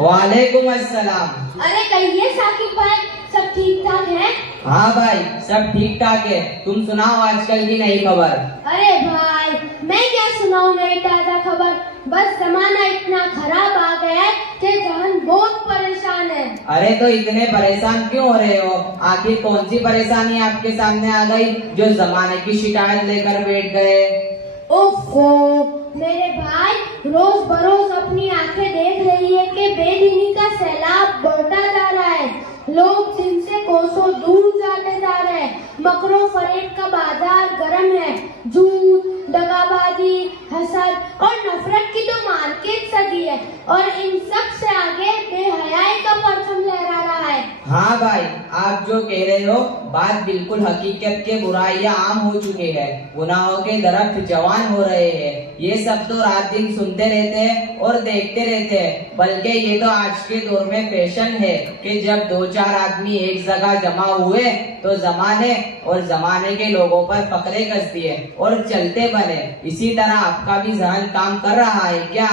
वालेकुम अस्सलाम। अरे कहिए साकिब भाई, सब ठीक ठाक है? हाँ भाई, सब ठीक ठाक है। तुम सुनाओ आजकल की नई खबर। अरे भाई, मैं क्या सुनाऊं नई ताजा खबर। बस जमाना इतना खराब आ गया है कि जहन बहुत परेशान है। अरे तो इतने परेशान क्यों हो रहे हो? आखिर कौन सी परेशानी आपके सामने आ गई जो जमाने की शिकायत लेकर बैठ गए? ओफो मेरे भाई, रोज बरोज अपनी आंखें देख रही है कि बेदीनी का सैलाब बढ़ता जा रहा है। लोग दिन से कोसों दूर जाते जा रहे हैं। मकरो फरेब का बाजार गर्म है। झूठ, दगाबाजी, हसद और नफरत की तो मार्केट सजी है और इन सब से आगे बेहयाई का परचम लहरा रहा है। हाँ भाई, आप जो कह रहे हो बात बिल्कुल हकीकत के। बुराइयां आम हो चुकी है, गुनाहों के दरख्त जवान हो रहे हैं। ये सब तो रात दिन सुनते रहते हैं और देखते रहते हैं। बल्कि ये तो आज के दौर में फैशन है कि जब दो चार आदमी एक जगह जमा हुए तो जमाने और जमाने के लोगों पर फकरे कस दिए और चलते बने। इसी तरह आपका भी जहन काम कर रहा है क्या?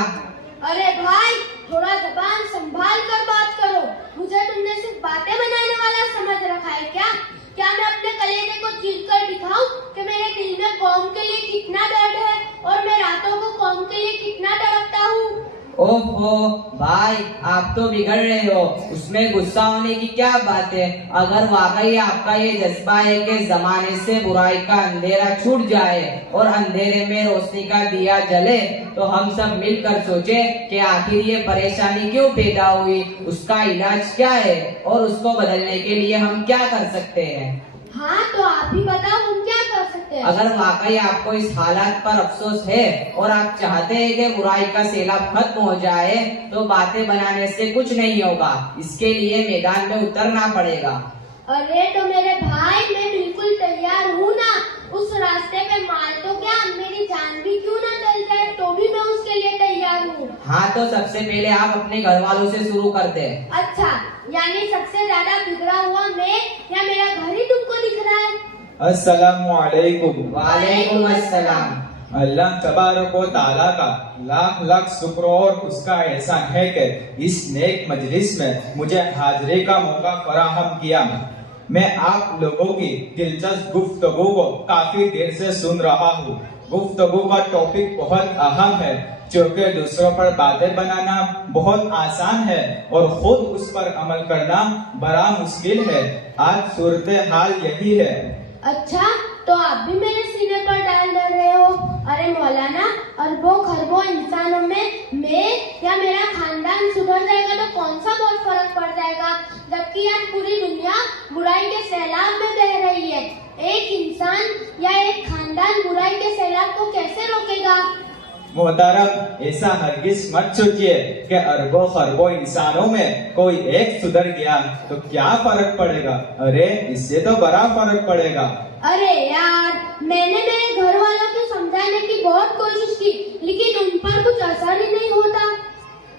अरे भाई, थोड़ा जबान संभाल कर बात करो। मुझे तुमने सिर्फ बातें बनाने वाला समझ रखा है क्या? क्या मैं अपने कलेजे को चीर कर दिखाऊं कि मेरे दिल में कौम के लिए कितना दर्द है और मैं रातों को कौम के लिए कितना तड़पता हूँ? ओहो भाई, आप तो बिगड़ रहे हो। उसमें गुस्सा होने की क्या बात है? अगर वाकई आपका ये जज्बा है कि जमाने से बुराई का अंधेरा छूट जाए और अंधेरे में रोशनी का दिया जले, तो हम सब मिलकर सोचे कि आखिर ये परेशानी क्यों पैदा हुई, उसका इलाज क्या है और उसको बदलने के लिए हम क्या कर सकते हैं। हाँ, तो आप ही बताओ, हम क्या कर सकते हैं? अगर वाकई आपको इस हालात पर अफसोस है और आप चाहते हैं कि बुराई का सैलाब खत्म हो जाए, तो बातें बनाने से कुछ नहीं होगा। इसके लिए मैदान में उतरना पड़ेगा। अरे तो मेरे भाई, मैं बिल्कुल तैयार हूँ ना। उस रास्ते पे मार तो क्या, मेरी जान भी क्यों ना चल जाए तो भी मैं उसके लिए तैयार हूँ। हाँ, तो सबसे पहले आप अपने घर वालों से शुरू कर दे। अच्छा, यानी सबसे ज्यादा बिगड़ा हुआ मैं या मेरा घर ही तुमको दिख रहा है? अस्सलामुअलैकुम। वालेकुम अस्सलाम। अल्लाह तबारक व तआला का लाख लाख शुक्र और उसका एहसान है कि इस नेक मजलिस में मुझे हाजिरी का मौका फराहम किया। मैं आप लोगों की दिलचस्प गुफ्तगू को काफी देर से सुन रहा हूँ। गुफ्तगू का टॉपिक बहुत अहम है, क्योंकि दूसरों पर बातें बनाना बहुत आसान है और खुद उस पर अमल करना बड़ा मुश्किल है। आज सूरत हाल यही है। अच्छा, तो आप भी मेरे सीने पर डाल दे रहे हो? अरे मौलाना, अरबों खरबों इंसानों में मैं या मेरा खानदान सुधर जाएगा तो कौन सा बहुत फर्क पड़ जाएगा, जबकि आज पूरी दुनिया बुराई के सैलाब में बह रही है। एक इंसान या एक खानदान बुराई के सैलाब को कैसे रोकेगा? मोहतरम, ऐसा हरगिज मत सोचिए कि अरबों खरबों इंसानों में कोई एक सुधर गया तो क्या फर्क पड़ेगा। अरे इससे तो बड़ा फर्क पड़ेगा। अरे यार, मैंने मेरे घर वालों को समझाने की बहुत कोशिश की, लेकिन उन पर कुछ असर ही नहीं होता।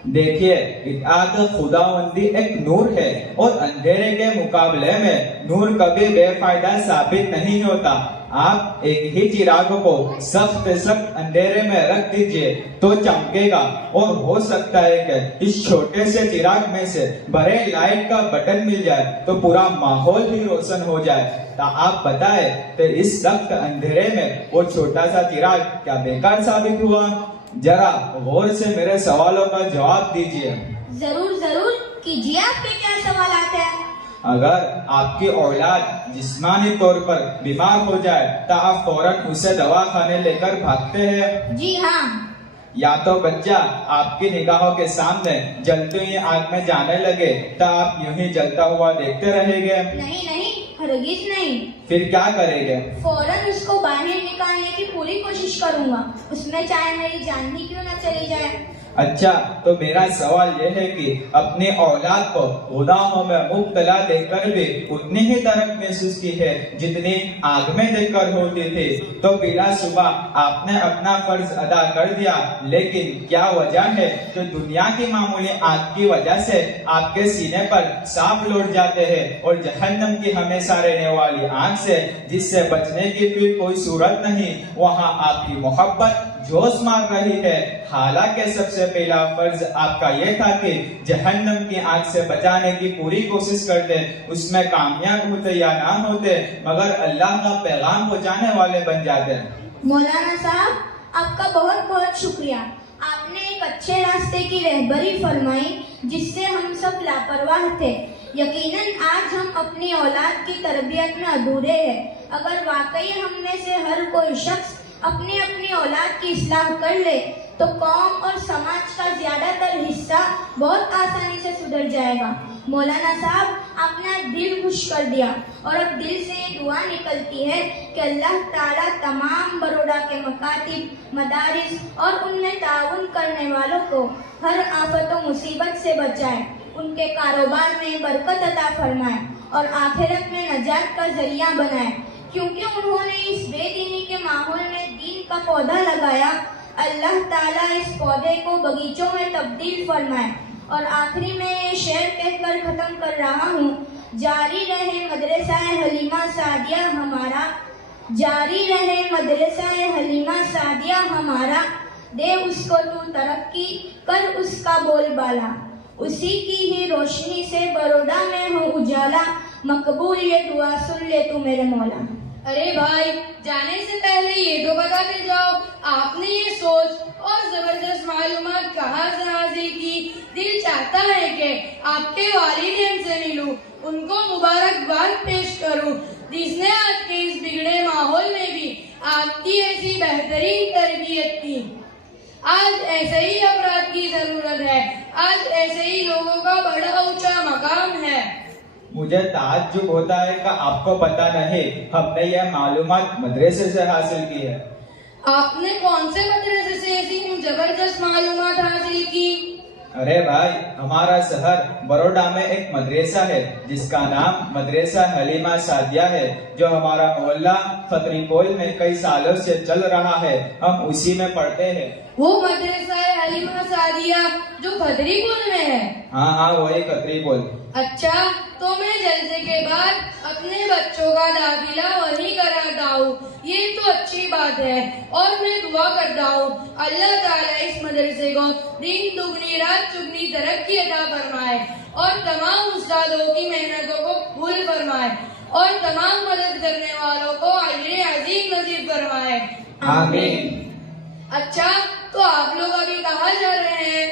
देखिए, इताअत खुदावंदी एक नूर है और अंधेरे के मुकाबले में नूर कभी बेफायदा साबित नहीं होता। आप एक ही चिराग को सख्त सख्त अंधेरे में रख दीजिए तो चमकेगा, और हो सकता है कि इस छोटे से चिराग में से बड़े लाइट का बटन मिल जाए तो पूरा माहौल ही रोशन हो जाए। तो आप बताएं, तो इस सख्त अंधेरे में वो छोटा सा चिराग क्या बेकार साबित हुआ? जरा गौर से मेरे सवालों का जवाब दीजिए। जरूर जरूर कीजिए, आपके क्या सवाल आते हैं? अगर आपकी औलाद जिस्मानी तौर पर बीमार हो जाए तो आप फौरन उसे दवा खाने लेकर भागते हैं? जी हाँ। या तो बच्चा आपकी निगाहों के सामने जलती हुई आग में जाने लगे तो आप यूं ही जलता हुआ देखते रहेंगे? नहीं नहीं, हरगिज नहीं। फिर क्या करेंगे? फौरन उसको बाहर निकालने की पूरी कोशिश करूंगा, उसमें चाहे मेरी जान ही क्यों न चली जाए। अच्छा, तो मेरा सवाल यह है कि अपनी औलाद को गुनाहों में मुब्तला देखकर भी उतनी ही तरफ महसूस की है जितनी आग में देखकर होती थी? तो बिला सुबह आपने अपना फर्ज अदा कर दिया, लेकिन क्या वजह है कि दुनिया की मामूली आग की वजह से आपके सीने पर सांप लौट जाते हैं और जहन्नम की हमेशा रहने वाली आग से जिससे बचने की फिर कोई सूरत नहीं, वहाँ आपकी मोहब्बत जोश मार रही है। हालांकि सबसे पहला फर्ज आपका ये था कि जहन्नम की आग से बचाने की पूरी कोशिश करते, उसमें कामयाब होते या ना होते, मगर अल्लाह का पैगाम पहुंचाने वाले बन जाते। मौलाना साहब, आपका बहुत बहुत शुक्रिया। आपने एक अच्छे रास्ते की रहबरी फरमाई जिससे हम सब लापरवाह थे। यकीनन आज हम अपनी औलाद की तरबियत में अधूरे हैं। अगर वाकई हम में से हर कोई शख्स अपनी अपनी औलाद की इस्लाह कर ले तो कौम और समाज का ज्यादातर हिस्सा बहुत आसानी से सुधर जाएगा। मौलाना साहब, आपने दिल खुश कर दिया और अब दिल से ये दुआ निकलती है कि अल्लाह ताला तमाम बड़ौदा के मकातिब, मदारिस और उनमें ताउन करने वालों को हर आफत व मुसीबत से बचाए, उनके कारोबार में बरकत अता फरमाए और आखिरत में नजात का जरिया बनाए, क्योंकि उन्होंने इस बेदीनी के माहौल में दीन का पौधा लगाया। अल्लाह ताला इस पौधे को बगीचों में तब्दील फरमाए। और आखिरी में ये शेर कहकर खत्म कर रहा हूँ, जारी रहे मदरसा हलीमा सादिया हमारा, जारी रहे मदरसा हलीमा सादिया हमारा, दे उसको तू तरक्की, कर उसका बोलबाला, उसी की ही रोशनी से बड़ौदा में हो उजाला, मकबूल ये दुआ सुन ले तू मेरे मौला। अरे भाई, जाने से पहले ये तो बताते जाओ, आपने ये सोच और जबरदस्त मालूमात कहाँ से हासिल की? दिल चाहता है कि आपके वालिदैन से मिलूं, उनको मुबारकबाद पेश करूं, जिसने आज के इस बिगड़े माहौल में भी आपकी ऐसी बेहतरीन तरबियत की। आज ऐसे ही अफराद की जरूरत है, आज ऐसे ही लोगों का बड़ा ऊंचा मकाम है। मुझे ताज्जुब होता है कि आपको पता नहीं, हमने यह मालूमात मदरसे से हासिल की है। आपने कौन से मदरसे से ऐसी जबरदस्त मालूमात हासिल की? अरे भाई, हमारा शहर बड़ौदा में एक मदरसा है जिसका नाम मदरसा हलीमा सादिया है, जो हमारा मोहल्ला खतरीपोल में कई सालों से चल रहा है। हम उसी में पढ़ते हैं। वो मदरसा है हलीमा सादिया जो खतरीपोल में है? हाँ, वही खतरीपोल। अच्छा, तो मैं जलसे के बाद अपने बच्चों का दाखिला वहीं कराता हूँ। ये तो अच्छी बात है और मैं दुआ करता हूँ अल्लाह ताला इस मदरसे को दिन दुगनी रात चुगनी तरक्की अता फरमाए और तमाम उस्तादों की मेहनतों को फूल फरमाए और तमाम मदद करने वालों को अजर अजीम नसीब फरमाए। आमीन। अच्छा, तो आप लोग अभी कहाँ जा रहे हैं?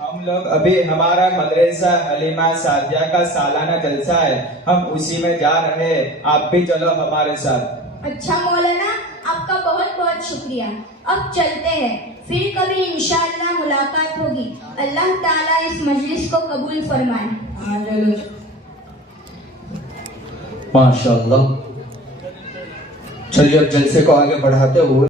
हम लोग अभी, हमारा मदरसा हलीमा सादिया का सालाना जलसा है, हम उसी में जा रहे हैं। आप भी चलो हमारे साथ। अच्छा मौलाना, आपका बहुत बहुत शुक्रिया। अब चलते हैं, फिर कभी इंशाअल्लाह मुलाकात होगी। अल्लाह ताला इस मजलिस को कबूल फरमाए। माशाअल्लाह। चलिए अब जलसे को आगे बढ़ाते हुए